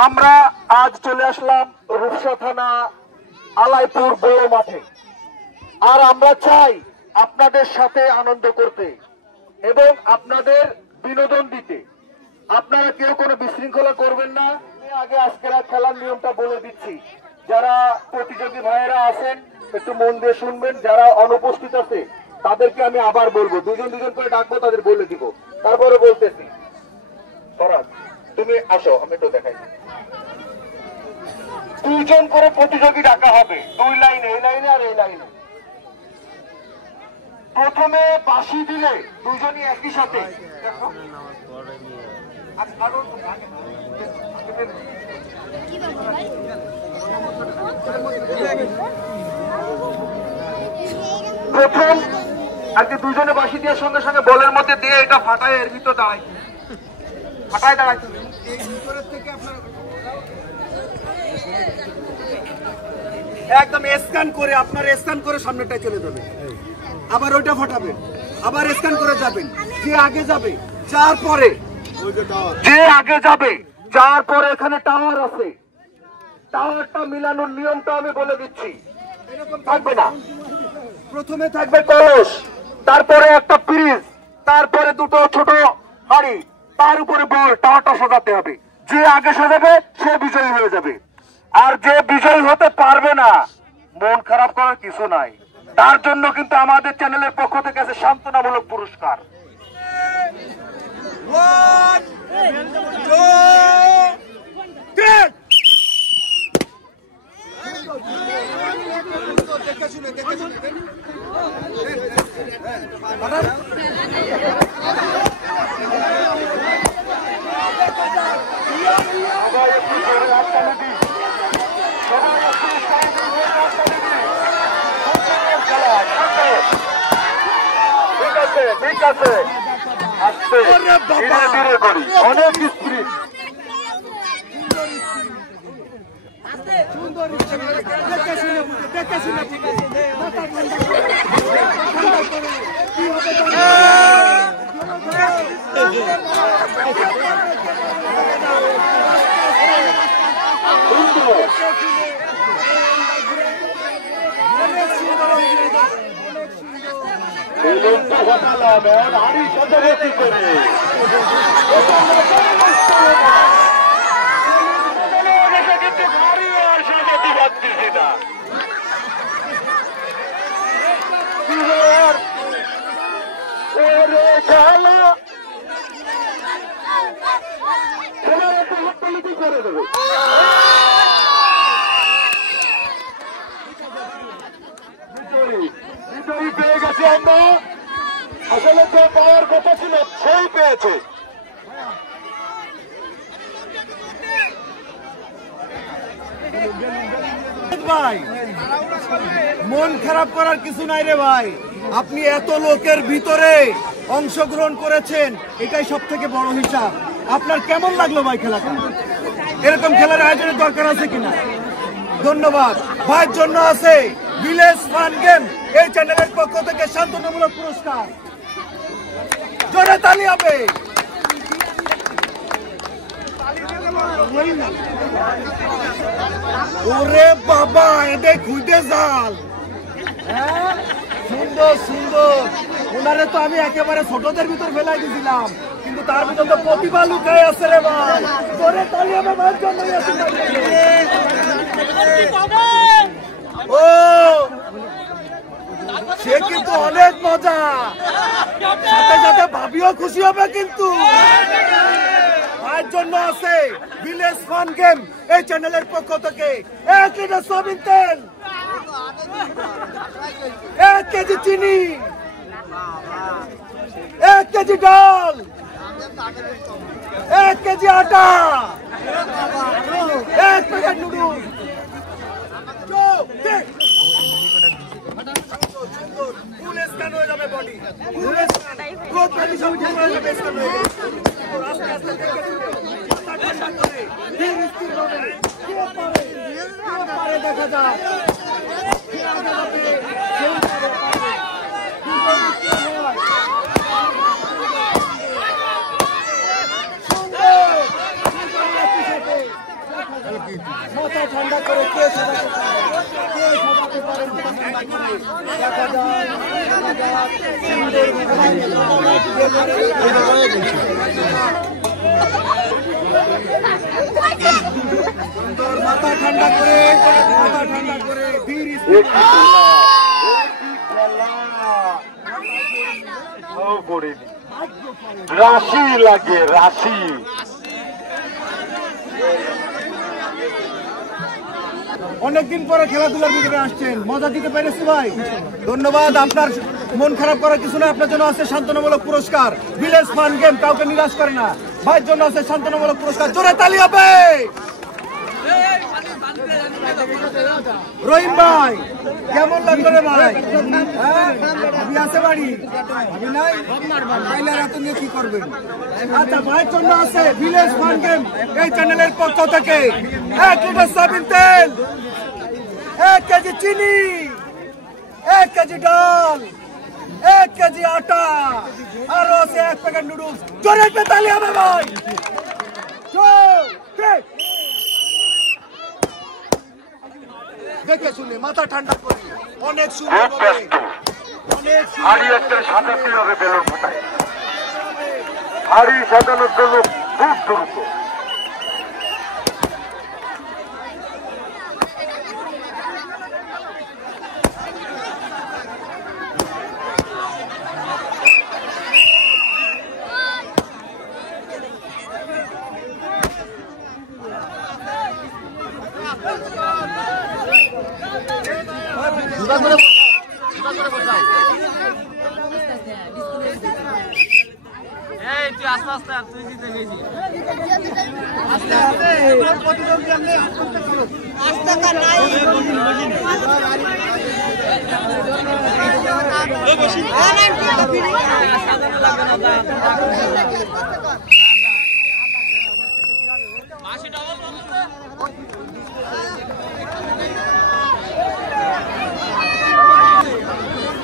আমরা আজ চলে আসলাম রূপসা থানা আলাইপুর বড় মাঠে। আর আমরা চাই আপনাদের সাথে আনন্দ করতে এবং আপনাদের বিনোদন দিতে। আপনারা কেউ কোনো বিশৃঙ্খলা করবেন না। আগে আজকের খেলার নিয়মটা বলে দিচ্ছি। যারা প্রতিযোগী ভাইয়েরা আছেন একটু মন দিয়ে শুনবেন। যারা অনুপস্থিত আছে তাদেরকে আমি আবার বলবো, দুজন দুজন করে ডাকবো, তাদের বলে দিব। তারপরে বলতেছি, ফরাজ তুমি আসো, আমি একটু দেখাই। দুইজন করে প্রতিযোগী ডাকা হবে, দুই লাইনে, এই লাইনে আর এই লাইনে। প্রথমে বাঁশি দিলে দুজনই একই সাথে। প্রথম আর কি দুজনে বাঁশি দেওয়ার সঙ্গে সঙ্গে বলের মধ্যে দিয়ে এটা ফাটায়, এর ভিতর দাঁড়ায়, ফাটায় দাঁড়ায়। একদম স্ক্যান করে, আপনার স্ক্যান করে সামনেটায় চলে যাবে, আবার ওইটা ফাটাবেন, আবার স্ক্যান করে যাবেন। যে আগে যাবে, যার পরে যে আগে যাবে, যার পরে এখানে টাওয়ার আছে, টাওয়ারটা মিলানোর নিয়মটা আমি বলে দিচ্ছি। থাকবে না, প্রথমে থাকবে কলস, তারপরে একটা পিরিচ, তারপরে দুটো ছোট হাড়ি, তার উপরে বল, টাওয়ারটা সাজাতে হবে। যে আগে সাজাবে সে বিজয়ী হয়ে যাবে। আর যে বিজয়ী হতে পারবে না, মন খারাপ করার কিছু নাই। তার জন্য কিন্তু আমাদের চ্যানেলের পক্ষ থেকে আছে সান্ত্বনামূলক পুরস্কার। ঠিক আছে, আস্তে ধীরে ধীরে করি, অনেক স্পিড। পেয়ে গেছি আমরা, আসলে যে পাওয়ার কথা ছিল সেই পেয়েছে। ভাই মন খারাপ করার কিছু নাই রে ভাই, আপনি এত লোকের ভিতরে অংশগ্রহণ করেছেন, এটাই সব থেকে বড় হিসাব। আপনার কেমন লাগলো ভাই খেলাটা? এরকম খেলার আয়োজনের দরকার আছে কিনা? ধন্যবাদ। ভাইয়ের জন্য আছে ভিলেজ ফান গেম এই চ্যানেলের পক্ষ থেকে সান্ত্বনামূলক পুরস্কার। জোরে তালি হবে। ওরে বাবা, এদের খুঁজে জাল, সুন্দর সুন্দর। ওনারে তো আমি একেবারে ছোটদের ভিতর ফেলাই দিয়েছিলাম, কিন্তু তার ভিতর তো প্রতিভা লুকায় আছে রে ভাই। জোরে তালি হবে ভাইয়ের জন্য। ও সে কিন্তু অনেক মজা, সাথে সাথে ভাবিও খুশি হবে। কিন্তু ভাইয়ের জন্য আছে ভিলেজ ফান গেম এই চ্যানেলের পক্ষ থেকে 1 লিটার সয়াবিন তেল, 1 কেজি চিনি, 1 কেজি ডাল, 1 কেজি আটা, 1 প্যাকেট নুডলস। ফুল স্ক্যান হয়ে যাবে বডি, ফুল স্ক্যান, পুরো বডি সম্পূর্ণ হয়ে যাবে স্ক্যান হয়ে যাবে। আস্তে আস্তে দেখে শুনে ঠান্ডা করে ধীর স্থির হবে। কে পারে দেখা যাক। সুন্দর মাথা ঠান্ডা করে কে সাজাতে পারে দেখা যায় মাথা ঠান্ডা করে রাশি লাগে রাশি। অনেকদিন পরে খেলাধুলার ভিতরে আসছেন, মজা দিতে পেরেছি ভাই, ধন্যবাদ। আপনার মন খারাপ করার কিছু না, আপনার জন্য আছে সান্ত্বনামূলক পুরস্কার। ভিলেজ ফান গেম কাউকে নিরাশ করে না, ভাইয়ের জন্য আছে সান্ত্বনামূলক পুরস্কার। জোরে তালি হবে। রহিম ভাই কেমন লাগলো রে ভাই? আমি আছে বাড়ি, আমি নাই, এত নিয়ে কি করবেন? আচ্ছা, ভাইয়ের জন্য আছে ভিলেজ ফান গেম এই চ্যানেলের পক্ষ থেকে 1 লিটার সয়াবিন তেল, 1 কেজি চিনি, 1 কেজি ডাল, 1 কেজি আটা, আরো আছে 1 প্যাকেট নুডলস। জোরে একটা তালি হবে ভাই। দেখে শুনে মাথা ঠান্ডা করে অনেক সুন্দর হাড়ি একটা সাজাতে হবে বেলুন ফোটায়। হাড়ি সাজানোর জন্য খুব দ্রুত।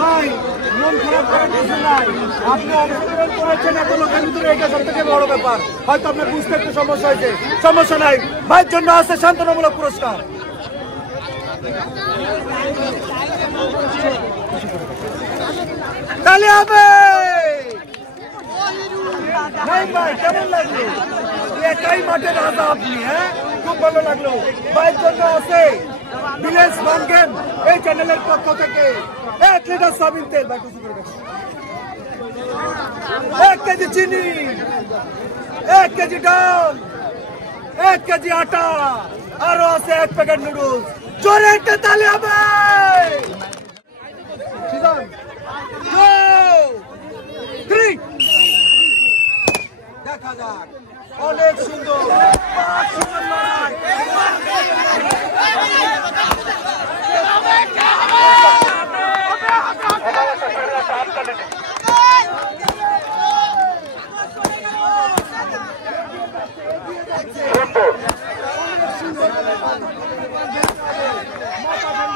ভাই মন খারাপ করার কিছু নাই, আপনি অংশগ্রহণ করেছেন এত লোকের ভিতরে, এটা সব থেকে বড় ব্যাপার। হয়তো আপনার বুঝতে একটু সমস্যা হয়েছে, সমস্যা নাই, ভাইয়ের জন্য আছে সান্ত্বনামূলক পুরস্কার। তাহলে হবে ভাই, কেমন লাগলো? একাই মাঠে রাজা আপনি, হ্যাঁ খুব ভালো লাগলো। ভাইয়ের জন্য আছে ভিলেজ ফান গেম এই চ্যানেলের পক্ষ থেকে 1 লিটার সয়াবিন তেল, 1 কেজি চিনি, 1 কেজি ডাল, 1 কেজি আটা, আরো আছে 1 প্যাকেট নুডলস। জোরে একটা তালি হবে। দেখা যাক, অনেক সুন্দর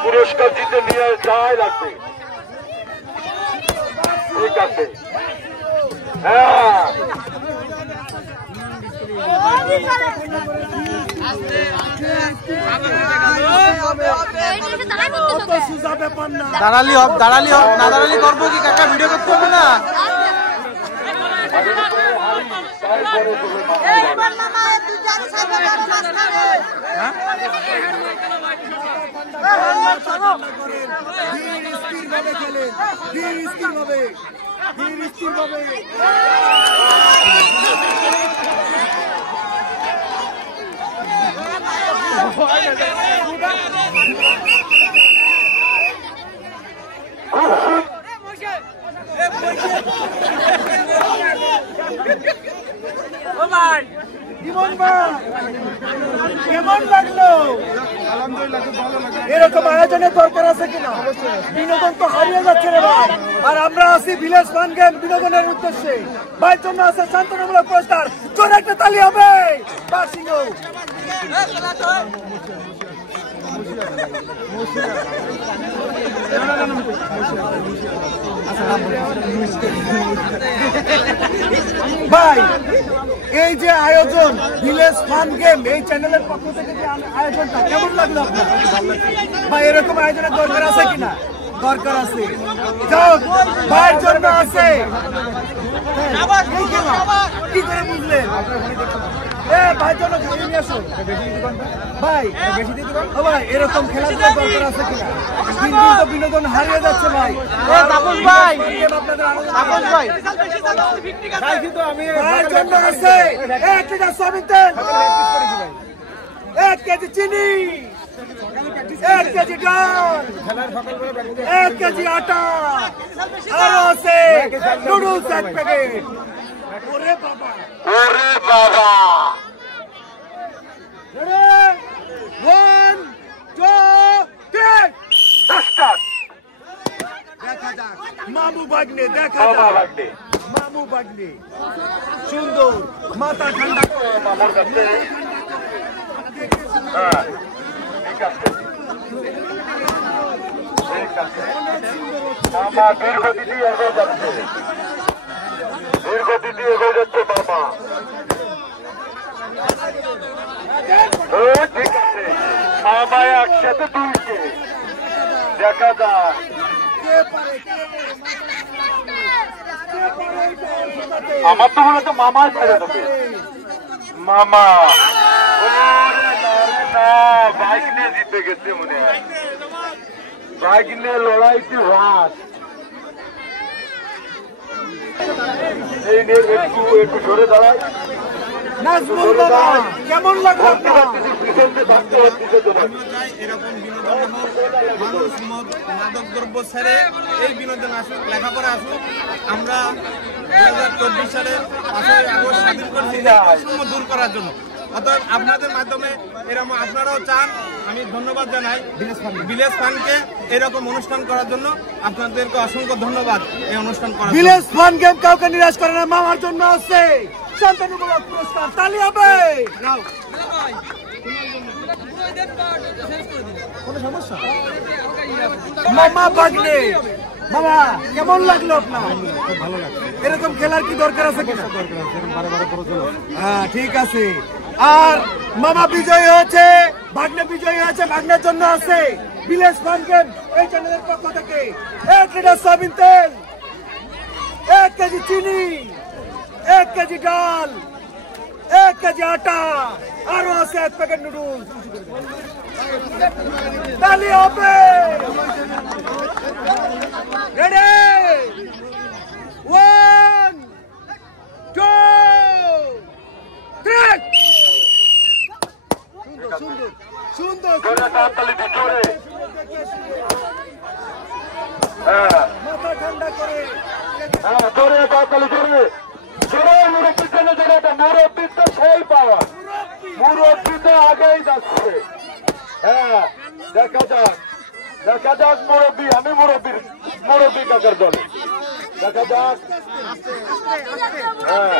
পুরস্কার জিতে নিয়ে যাই লাগবে। ঠিক আছে, হ্যাঁ দাঁড়ালি হব না দাঁড়ালি করবো কি কাকা, ভিডিও করতে হবে না? কেমন লাগলো? এরকম আয়োজনের দরকার আছে কিনা? বিনোদন তো হারিয়ে যাচ্ছে রে ভাই, আর আমরা আছি ভিলেজ ফান গেম বিনোদনের উদ্দেশ্যে। ভাইয়ের জন্য আছে সান্ত্বনামূলক পুরস্কার। জোরে একটা তালি হবে। ভাই এই যে আয়োজন ভিলেজ ফান গেম এই চ্যানেলের পক্ষ থেকে যে আয়োজনটা কেমন লাগলো আপনার? ভাই এরকম আয়োজনের দরকার আছে কিনা? দরকার আছে। যাও ভাইয়ের জন্য আছে। কি করে বুঝলেন? ভাইয়ের জন্য নিয়ে আসো ভাই। ভাই এরকম খেলাধুলার দরকার আছে কিনা? দিন দিন তো বিনোদন হারিয়ে যাচ্ছে ভাই। তাপস ভাই, তাপস ভাই ভাইয়ের জন্য আছে 1 লিটার সয়াবিন তেল, 1 কেজি চিনি, 1 কেজি ডাল, 1 কেজি আটা, আরো আছে নুডলস 1 প্যাকেট। ওরে বাবা, ওরে বাবা, 1 2 3 স্টার্ট। দেখা যাক মামু বাগনে, দেখা মামা যাক লাগবে মামু বাগনে। সুন্দর মাথা ঠান্ডা করে মামার কাছে। হ্যাঁ ঠিক আছে, ঠিক আছে। মামা দীর্ঘদিনই এগিয়ে যাচ্ছে, দীর্ঘদিনই এগিয়ে যাচ্ছে মামা। ও ঠিক আছে, মামা একসাথে 2কে। দেখা যাক আমার তো মনে হচ্ছে মামাই ছেড়ে দেবে। মামা না, বাইক নিয়ে জিতে গেছে মনে হয়। বাইক নিয়ে লড়াইটি হাত। এই নিয়ে একটু সরে দাঁড়ায়। নাজমুল বাবা কেমন লাগলো আপনার? এরকম বিনোদন হোক, মানুষ মাদক দ্রব্য ছেড়ে এই বিনোদন আসুক, লেখাপড়া আসুক। আমরা 2024 সালে 5ই আগস্ট স্বাধীন করেছি বৈষম্য দূর করার জন্য। অতএব আপনাদের মাধ্যমে এরকম আপনারাও চান, আমি ধন্যবাদ জানাই ভিলেজ ফানকে এরকম অনুষ্ঠান করার জন্য। আপনাদেরকে অসংখ্য ধন্যবাদ এই অনুষ্ঠান করার জন্য। ভিলেজ ফান গেম কাউকে নিরাশ করে না, মামার জন্য আছে শান্তনুমূলক পুরস্কার। তালি হবে। মামা বাগনে, মামা কেমন লাগলো আপনার? ভালো লাগলো। এরকম খেলার কি দরকার আছে কিনা? হ্যাঁ ঠিক আছে। আর মামা বিজয়ী হয়েছে, ভাগ্নে বিজয়ী হয়েছে, ভাগ্নের জন্য আছে ভিলেজ ফান গেম এই চ্যানেলের পক্ষ থেকে 1 লিটার সয়াবিন তেল, 1 কেজি চিনি, 1 কেজি ডাল, 1 কেজি আটা, আরো আছে 1 প্যাকেট নুডলস। তালি হবে। রেডি 1 2 3। সুন্দর সুন্দর মাথা ঠান্ডা করে। জোরে তাড়াতাড়ি জোরে জোরে মুরব্বীর জন্য জোরেটা। মুরব্বীর তো সেই পাওয়া, মুরব্বী তো আগেই যাচ্ছে। হ্যাঁ দেখা যাক, দেখা যাক মুরব্বী। আমি মুরব্বী কাকার দলে। দেখা যাক। হ্যাঁ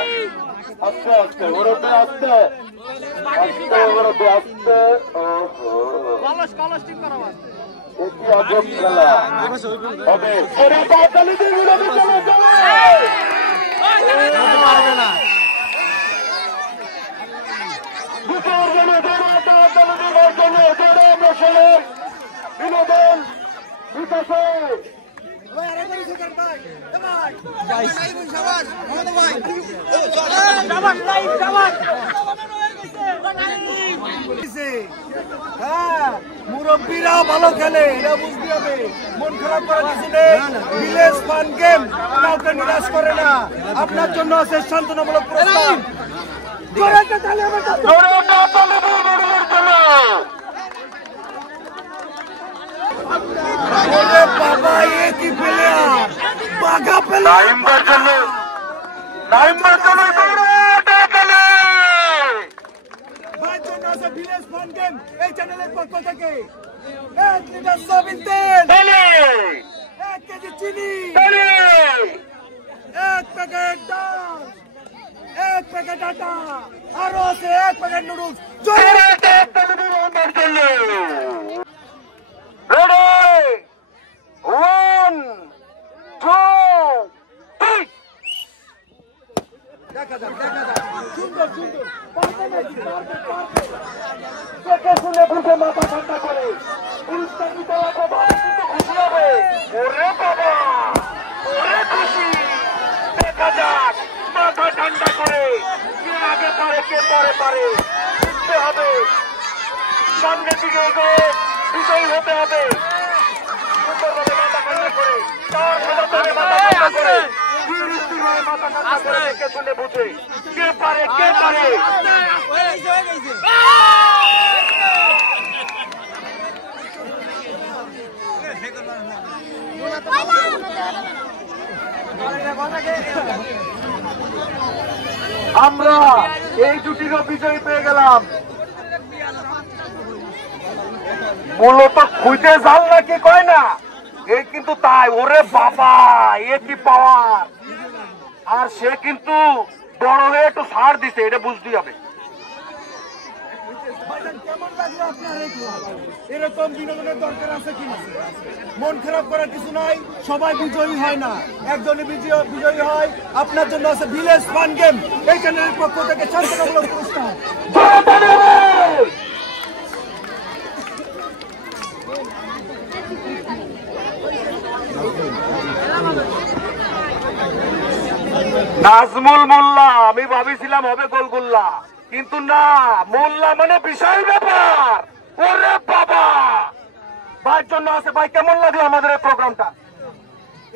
আস্তে আস্তে মুরব্বী, আস্তে আস্তে মুরব্বী, আস্তে। একটি আজব খেলা হবে। ওরে তাড়াতাড়ি দিয়ে মুরব্বী চলে চলে। বিনোদন বিকাশে মুরব্বীরা ভালো খেলে, এটা বুঝতে হবে। মন খারাপ করার কিছু নেই। ভিলেজ ফান গেম কাউকে নিরাশ করে না। আপনার জন্য আছে শান্তনামূলক পুরস্কার। বাবা এ কি প্লেয়ার, বাঘা প্লেয়ার। ভাইয়ের জন্য আছে ভিলেজ ফান গেম এই চ্যানেলের পক্ষ থেকে 1 লিটার সয়াবিন তেল, 1 কেজি চিনি, 1 প্যাকেট ডাল, 1 প্যাকেট আটা, আরো আছে 1 প্যাকেট নুডলস। সামনে বসে মাথা ঠান্ডা করে পুরস্কার দিতে লাগবে, ভাই কিন্তু খুশি হবে। ওরে বাবা, ওরে খুশি। দেখা যাক মাথা ঠান্ডা করে কে আগে পারে কে পরে পারে, জিততে হবে, সামনের দিকে এগোয়ে বিজয়ী হতে হবে। সুন্দরভাবে মাথা ঠান্ডা করে, তার সমর্থনে মাথা ঠান্ডা করে, মাথা ঠান্ডা করে দেখে শুনে বুঝে কে পারে কে পারে। আমরা এই জুটিরও বিজয়ী পেয়ে গেলাম। মূলত খুঁজে জাল নাকি কয় না, এই কিন্তু তাই। ওরে বাবা, এ কি পাওয়ার! আর সে কিন্তু বড় হয়ে একটু ছাড় দিছে, এটা বুঝতেই হবে। এরকম বিনোদনের দরকার আছে কিনা? মন খারাপ করার কিছু নাই, সবাই বিজয়ী হয় না, একজনই বিজয়ী হয়। আপনার জন্য আছে ভিলেজ ফান গেম, এই চ্যানেলের পক্ষ থেকে শান্তনামূলক পুরস্কার। নাজমুল মোল্লা, আমি ভাবিছিলাম হবে গোলগুল্লা, কিন্তু না, মোল্লা মানে বিশাল ব্যাপার। ওরে বাবা, ভাইয়ের জন্য আছে। ভাই কেমন লাগলো আমাদের এই প্রোগ্রামটা?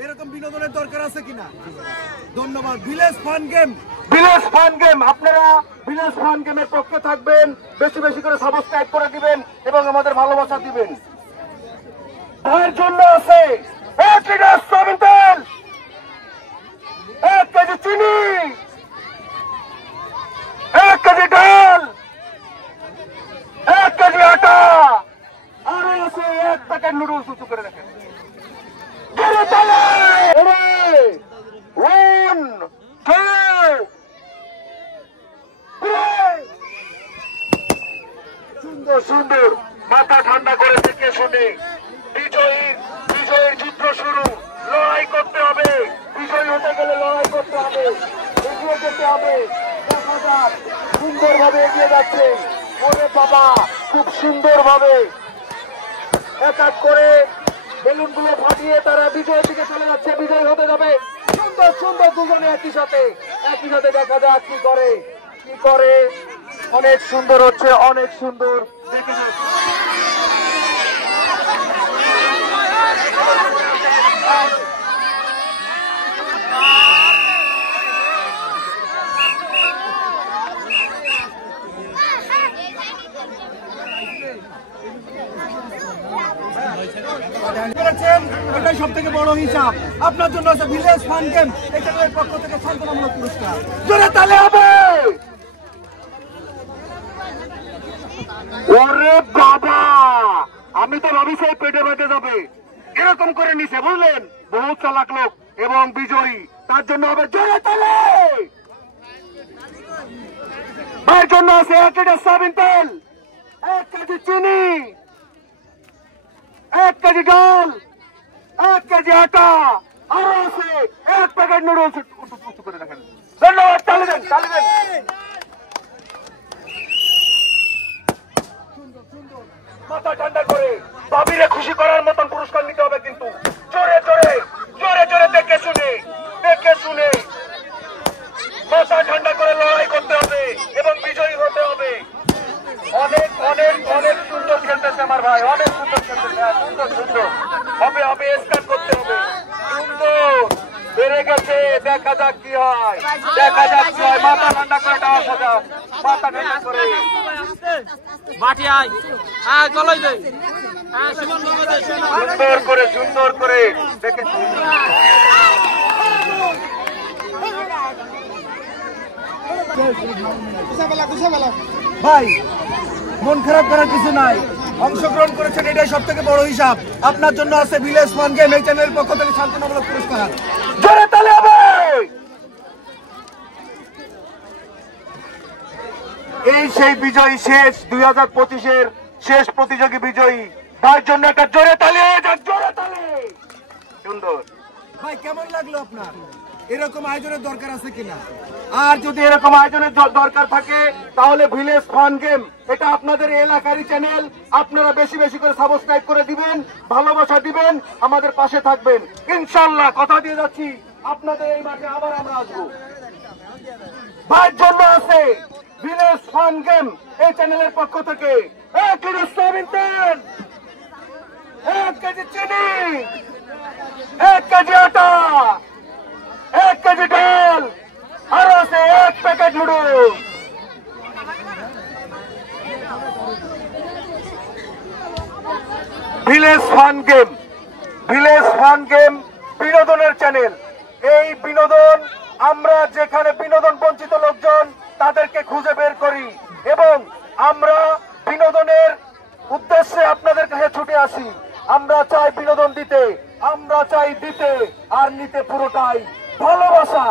এরকম বিনোদনের দরকার আছে কিনা? ধন্যবাদ। Village fun game, village fun game, আপনারা ভিলেজ ফান গেমের পক্ষে থাকবেন, বেশি বেশি করে সাবস্ক্রাইব করে দিবেন এবং আমাদের ভালোবাসা দিবেন। ভাইয়ের জন্য আছে 1 লিটার সয়াবিন তেল, 1 কেজি চিনি, 1 কেজি ডাল, 1 কেজি আটা, আরো আছে 1 প্যাকেট নুডলস। উঁচু করে রাখেন। 1, 2, 3। সুন্দর সুন্দর মাথা ঠান্ডা করে দেখে শুনে বিজয়ীর যুদ্ধ শুরু। লড়াই করতে হবে, বিজয়ী হতে গেলে লড়াই করতে হবে, এগিয়ে যেতে হবে। দেখা যাক, সুন্দরভাবে এগিয়ে যাচ্ছে। ওরে বাবা, খুব সুন্দরভাবে এক এক করে বেলুনগুলো ফাটিয়ে তারা বিজয়ের দিকে চলে যাচ্ছে, বিজয়ী হতে যাবে। সুন্দর সুন্দর দুজনে একই সাথে দেখা যাক কি করে। অনেক সুন্দর হচ্ছে, অনেক সুন্দর দেখে যাচ্ছে। এটাই সব থেকে বড় হিসাব। আপনার জন্য আছে ভিলেজ ফান গেম, এই চ্যানেলের পক্ষ থেকে শান্তনামূলক পুরস্কার। জোরে তালে হবে। ওরে বাবা, আমি তো ভাবিছি পেটে বেঁধে যাবে, এরকম করে নিছে, বুঝলেন? বহু চালাক লোক এবং বিজয়ী, তার জন্য হবে জোরে তালে। ভাইয়ের জন্য আছে 1 লিটার সয়াবিন তেল, 1 কেজি চিনি, 1 কেজি ডাল, 1 কেজি আটা, আরো আছে 1 প্যাকেট নুডলস। উঁচু করে রাখেন। ধন্যবাদ, তালি দেন, তালি দেন। মাথা ঠান্ডা করে বাবিরে খুশি করার মতন পুরস্কার নিতে হবে, কিন্তু জোরে জোরে জোরে জোরে দেখে শুনে মাথা ঠান্ডা করে লড়াই করতে হবে এবং বিজয়ী হতে হবে। অনেক অনেক অনেক সুন্দর খেলতেছে আমার ভাই, অনেক সুন্দর খেলতেছে, সুন্দর হবে হবে। স্ক্যান করতে হবে, সুন্দর বেড়ে গেছে। দেখা যাক কি হয়, মাথা ঠান্ডা করে দেওয়া সাজা, মাথা ঠান্ডা করে। সুন্দর করে দেখে ভাই, মন খারাপ করার কিছু নাই, অংশগ্রহণ করেছেন, এটাই সব থেকে বড় হিসাব। আপনার জন্য আছে ভিলেজ ফান গেম, এই চ্যানেলের পক্ষ থেকে শান্তনামূলক পুরস্কার। জোরে তালি হবে। এই সেই বিজয়ী, শেষ 2025-এর শেষ প্রতিযোগী বিজয়ী। তার জন্য একটা জোরে তালি হয়ে যাক, জোরে তালি। সুন্দর ভাই, কেমন লাগলো আপনার? এরকম আয়োজনের দরকার আছে কিনা? আর যদি এরকম আয়োজনের দরকার থাকে তাহলে ভিলেজ ফান গেম, এটা আপনাদের এলাকারই চ্যানেল, আপনারা বেশি বেশি করে সাবস্ক্রাইব করে দিবেন, ভালোবাসা দিবেন, আমাদের পাশে থাকবেন ইনশাআল্লাহ। কথা দিয়ে যাচ্ছি আপনাদের এই মাঠে আবার আমরা আসবো। ভাইয়ের জন্য আছে ভিলেজ ফান গেম এই চ্যানেলের পক্ষ থেকে 1 কিলো সয়াবিন তেল, 1 কেজি চিনি, 1 কেজি আটা, 1 কেজি ডাল, আর আছে 1 packet noodles. Village fun game, village fun game বিনোদনের চ্যানেল। এই বিনোদন আমরা যেখানে বিনোদন বঞ্চিত লোকজন তাদেরকে খুঁজে বের করি এবং আমরা বিনোদনের উদ্দেশ্যে আপনাদের কাছে ছুটে আসি। আমরা চাই বিনোদন দিতে, আমরা চাই দিতে আর নিতে পুরোটাই ভালোবাসা।